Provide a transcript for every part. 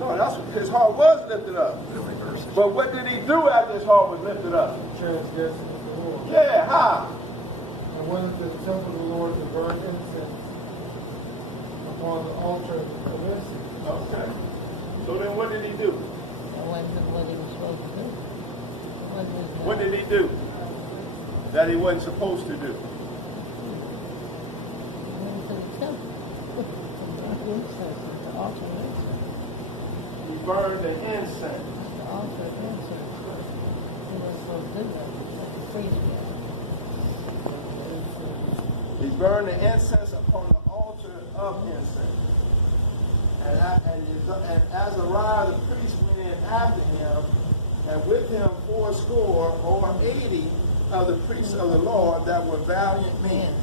No, that's his heart was lifted up. But what did he do after his heart was lifted up? Transgressed the Lord. Yeah, how? And went into the temple of the Lord to burn incense upon the altar of incense. Okay. So then what did he do? That wasn't what he was supposed to do. What did he do that he wasn't supposed to do? He went to the temple to burn incense at the altar of incense. He burned the incense. The altar of incense. He wasn't supposed to do that. Like the priest did. He burned the incense upon the altar of incense. And Azariah the priest went in after him, and with him 80 or 80 of the priests of the Lord that were valiant men.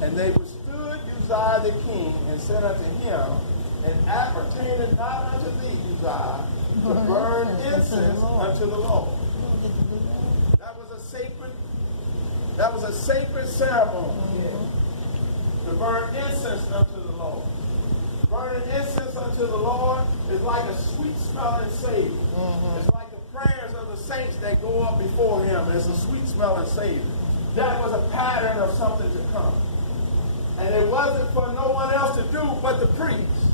And they withstood Uzziah the king, and said unto him, and appertaineth not unto thee, Uzziah, to burn incense unto the Lord. That was a sacred ceremony. To burn incense unto the Lord. Burning incense unto the Lord is like a sweet smelling savor. It's like the prayers of the saints that go up before him. It's a sweet smelling savor. That was a pattern of something to come. And it wasn't for no one else to do but the priests.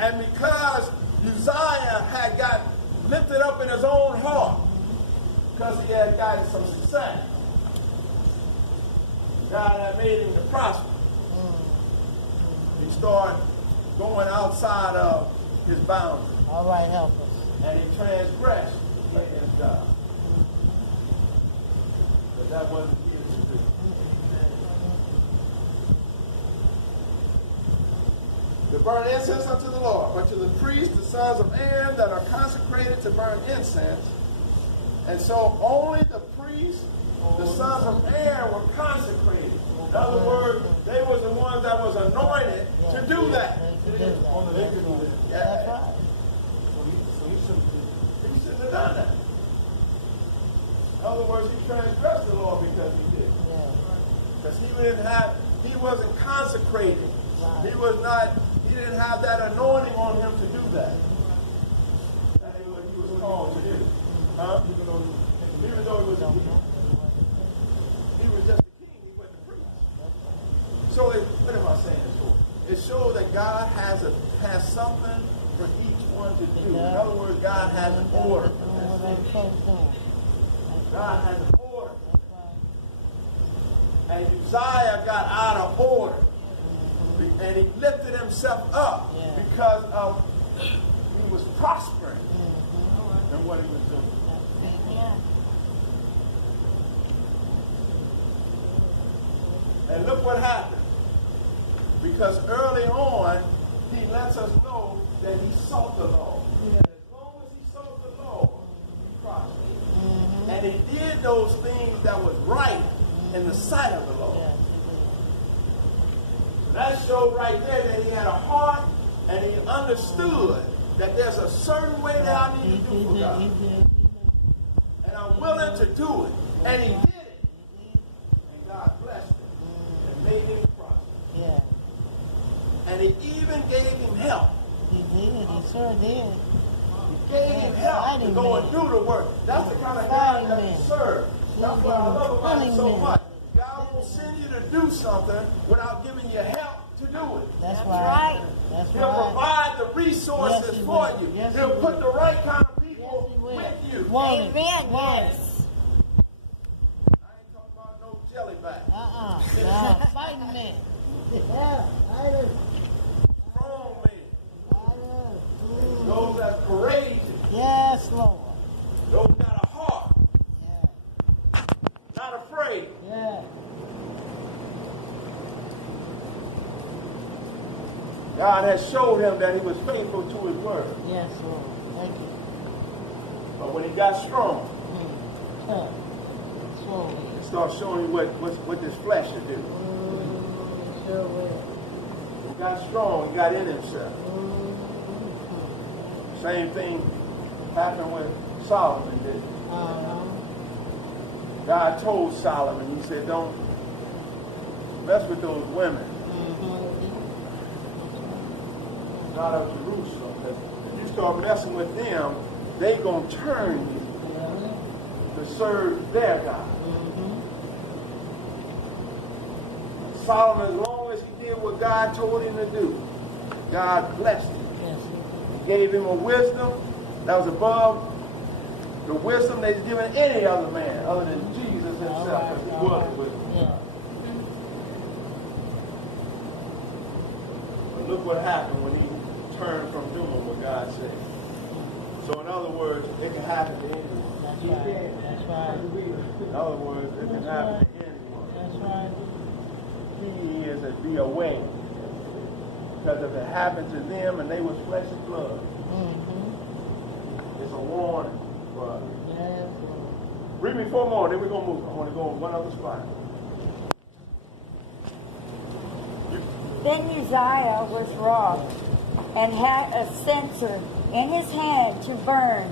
And because Uzziah had got lifted up in his own heart, because he had gotten some success, God had made him to prosper. He started going outside of his boundaries. All right, help us. And he transgressed against God. But that wasn't his to do. To burn incense unto the Lord, but to the priests, the sons of Aaron, that are consecrated to burn incense. And so only the priests, the sons of Aaron, were consecrated. In other words, they was the ones that was anointed to do that. Only they could do that. That's right. So he shouldn't He shouldn't have done that. In other words, he transgressed the law because he did. Because he wasn't consecrated. He didn't have that anointing on him to do that. That is what he was called to do. Huh? Even though he was a king. He was just a king, he wasn't a priest. So what am I saying this for? It shows that God has something for each one to do. In other words, God has an order. God has an order. And Uzziah got out of order. And he lifted himself up because of he was prospering in what he was doing. And look what happened. Because early on, he lets us know that he sought the Lord. And as long as he sought the Lord, he prospered. And he did those things that was right in the sight of the Lord. So that showed right there that he had a heart and he understood that there's a certain way that I need to do for God. And I'm willing to do it. And he did it. And God blessed him and made him prosper. And he even gave him help. He did. He sure did. He gave him help to go and do the work. That's the kind of God that we serve. That's what I love about it so much. God will send you to do something without giving you help to do it. That's right. That's He'll provide the resources for you. He'll put the right kind of people with you. Amen. I ain't talking about no jellyback. No, fighting man. Strong men. Those that courageous. Yes, Lord. Those got a heart. Not afraid. God has showed him that he was faithful to his word. Yes, Lord. Thank you. But when he got strong, Slowly. he started showing you what this flesh should do. Sure will. He got strong, he got in himself. Same thing happened with Solomon, didn't it? God told Solomon, he said, don't mess with those women. not of Jerusalem. Because if you start messing with them, they going to turn you to serve their God. Solomon, as long as he did what God told him to do, God blessed him. He gave him a wisdom that was above the wisdom that he's given any other man other than Jesus himself, because he was with him. But look what happened when he turned from doing what God said. So in other words, it can happen to anyone. That's right. In other words, it can happen to anyone. That's right. Key is to be aware. Because if it happened to them and they was flesh and blood, it's a warning for us. Yes. Read me 4 more, then we're going to move. I want to go on one other spot. Then Uzziah was wroth, and had a censer in his hand to burn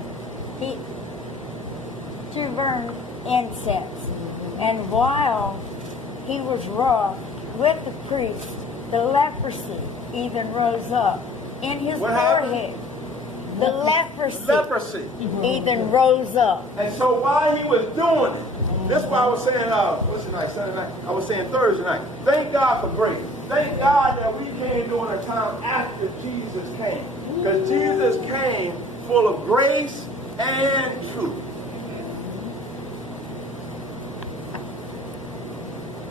incense. And while he was wroth with the priest, the leprosy even rose up in his forehead. The leprosy even rose up. And so while he was doing it, this is why I was saying, what's the night, Sunday night? I was saying Thursday night. Thank God for grace. Thank God that we came during a time after Jesus came. Because Jesus came full of grace and truth.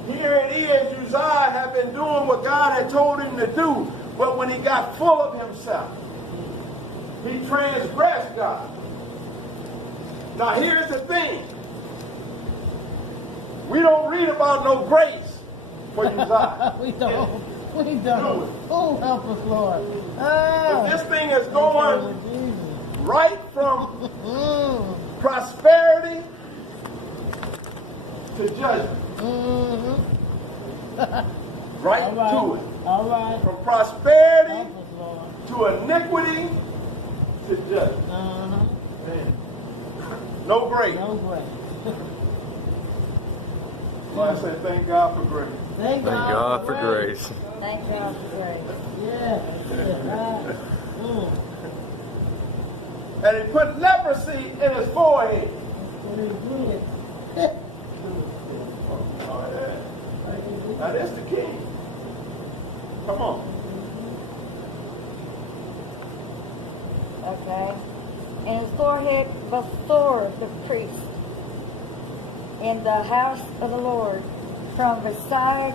Here it is, Uzziah had been doing what God had told him to do, but when he got full of himself, he transgressed God. Now here's the thing. We don't read about no grace for Uzziah. We don't. Oh, help us, Lord. But this thing is going right from prosperity to judgment. Right to it. All right. From prosperity Help us, Lord. to iniquity to judgment. Man. No grace. No grace. I say thank God for grace. Thank God for grace. Thank God for grace. Yeah. And he put leprosy in his forehead. Now that's the king. Come on. Okay. And his forehead before the priest in the house of the Lord from beside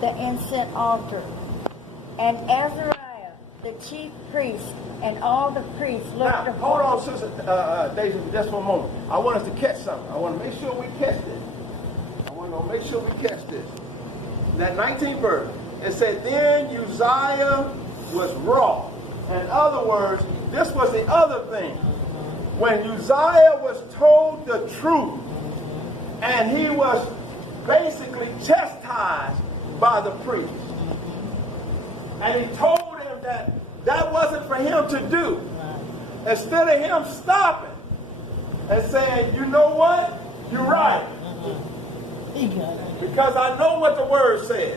the incense altar. And Azariah, the chief priest, and all the priests looked Now, upon. hold on, Sister Daisy, just for a moment. I want us to catch something. I want to make sure we catch this. I want to make sure we catch this. That 19th verse, it said, then Uzziah was wroth. In other words, this was the other thing. When Uzziah was told the truth, and he was basically chastised by the priest, and he told him that that wasn't for him to do. Instead of him stopping and saying, you know what? You're right. Because I know what the word says.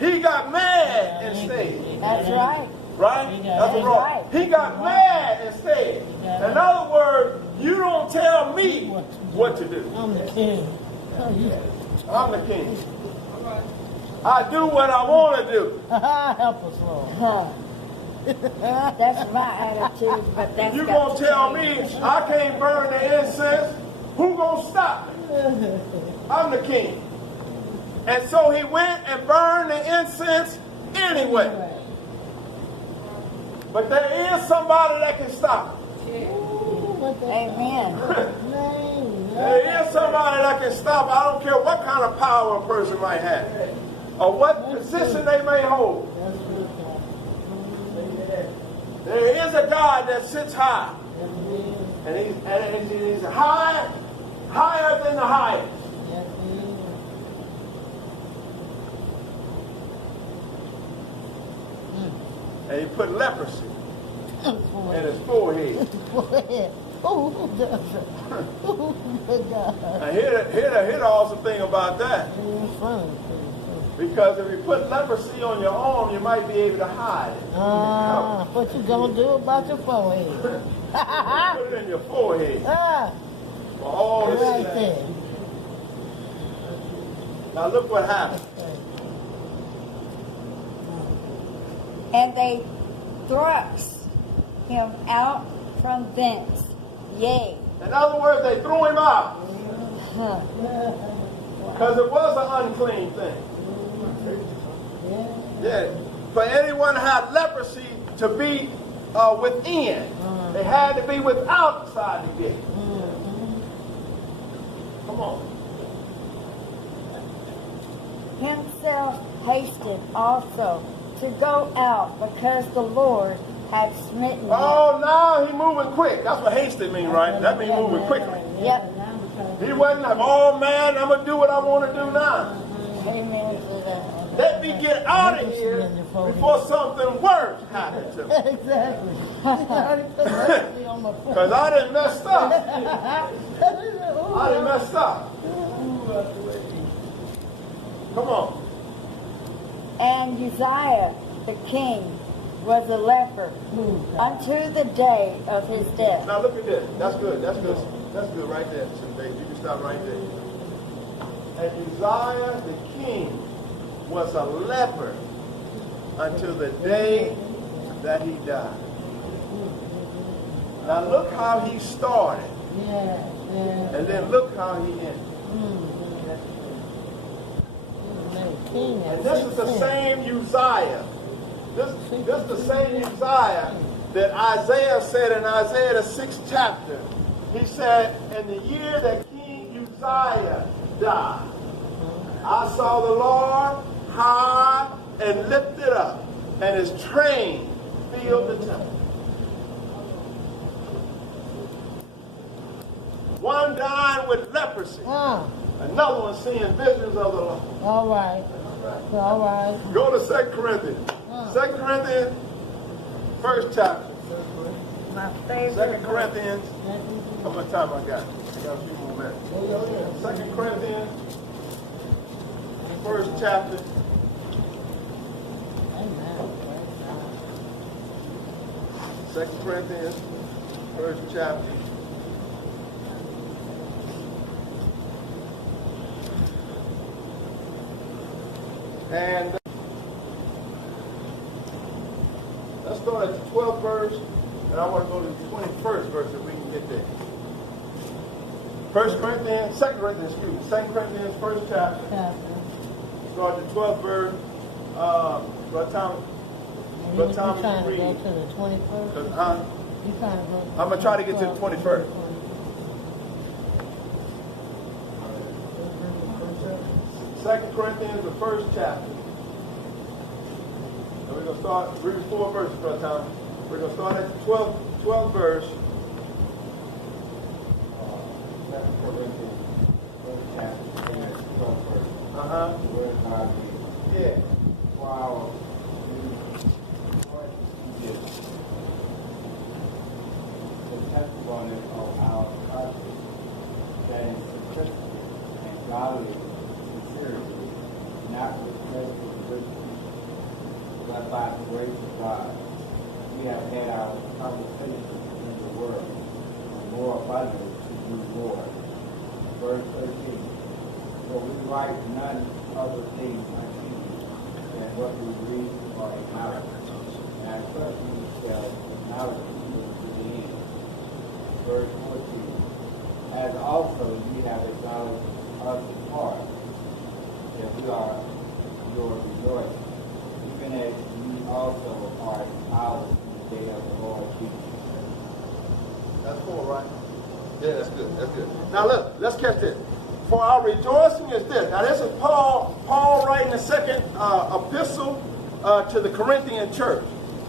He got mad and stayed. That's right. Right? That's That's wrong. right. He got mad and stayed. In other words, you don't tell me what to do. I'm the king. I'm the king. I do what I want to do. Help us, Lord. That's my attitude, but that's You got gonna to tell change. me I can't burn the incense? Who gonna stop me? I'm the king. And so he went and burned the incense anyway. But there is somebody that can stop it. Amen. There is somebody that can stop it. I don't care what kind of power a person might have or what position they may hold. There is a God that sits high. And he's higher than the highest. And he put leprosy in his forehead. Oh, God. Now, here's the awesome thing about that. Because if you put leprosy on your arm, you might be able to hide it. What you gonna do about your forehead? Put it in your forehead. Ah, For all to right see. there. Now look what happened. And they thrust him out from thence. Yea. In other words, they threw him out. Huh. Because it was an unclean thing. Yeah. For anyone who had leprosy to be within. They had to be without outside the gate. Come on. Himself hasted also to go out because the Lord had smitten him. Oh, now he moving quick. That's what hasted mean, right? That means moving quickly. Yep. He wasn't like, oh man, I'm going to do what I want to do now. Amen to that. Let me get out of here before something worse happens to me. Exactly. Because I done messed up. I done messed up. Come on. And Uzziah the king was a leper unto the day of his death. Now look at this. That's good. That's good. That's good right there. You can stop right there. And Uzziah the king was a leper until the day that he died. Now look how he started. And then look how he ended. And this is the same Uzziah. This is the same Uzziah that Isaiah said in Isaiah the 6th chapter. He said, in the year that King Uzziah died, I saw the Lord high and lifted up, and his train filled the temple. One dying with leprosy. Another one seeing visions of the Lord. All right. All right. Go to 2 Corinthians. 2 Corinthians, first chapter. My favorite. 2 Corinthians. How much time I got? I got a few more minutes. 2 Corinthians, first chapter. Amen. 2 Corinthians, first chapter. And let's start at the 12th verse, and I want to go to the 21st verse if we can get there. 2 Corinthians, Second Corinthians, first chapter. Start at the 12th verse. What time You trying to you go read? to the 21st? Because You trying to go? I'm going to try to get to the 21st. 2 Corinthians, the first chapter. And we're going to start reading 4 verses for a time. We're going to start at the 12th verse. 2 Corinthians, first chapter, 12th verse. The word of God reads, Yeah. while you are Egypt, the testimony of our conscience, that in simplicity and godly sincerity, not with fleshly wisdom, but by the grace of God, we have had our conversation in the world, and more abundantly to do more. Verse 13. For we write none other things unto you than what we read or acknowledge. And I trust you shall acknowledge you to the end. Verse 14. As also ye have acknowledged us in part, that we are your rejoicing, even as you also are ours in the day of the Lord Jesus. That's 4, right? Yeah, that's good. That's good. Now look, let's catch this. For our rejoicing is this. Now this is Paul writing the second epistle to the Corinthian church.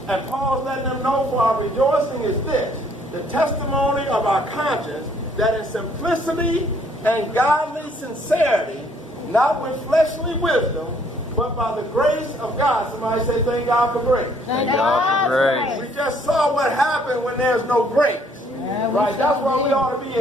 And Paul's letting them know for our rejoicing is this. The testimony of our conscience that in simplicity and godly sincerity, not with fleshly wisdom, but by the grace of God. Somebody say, thank God for grace. Thank God for grace. We just saw what happened when there's no grace. Yeah, Right? That's why we ought to be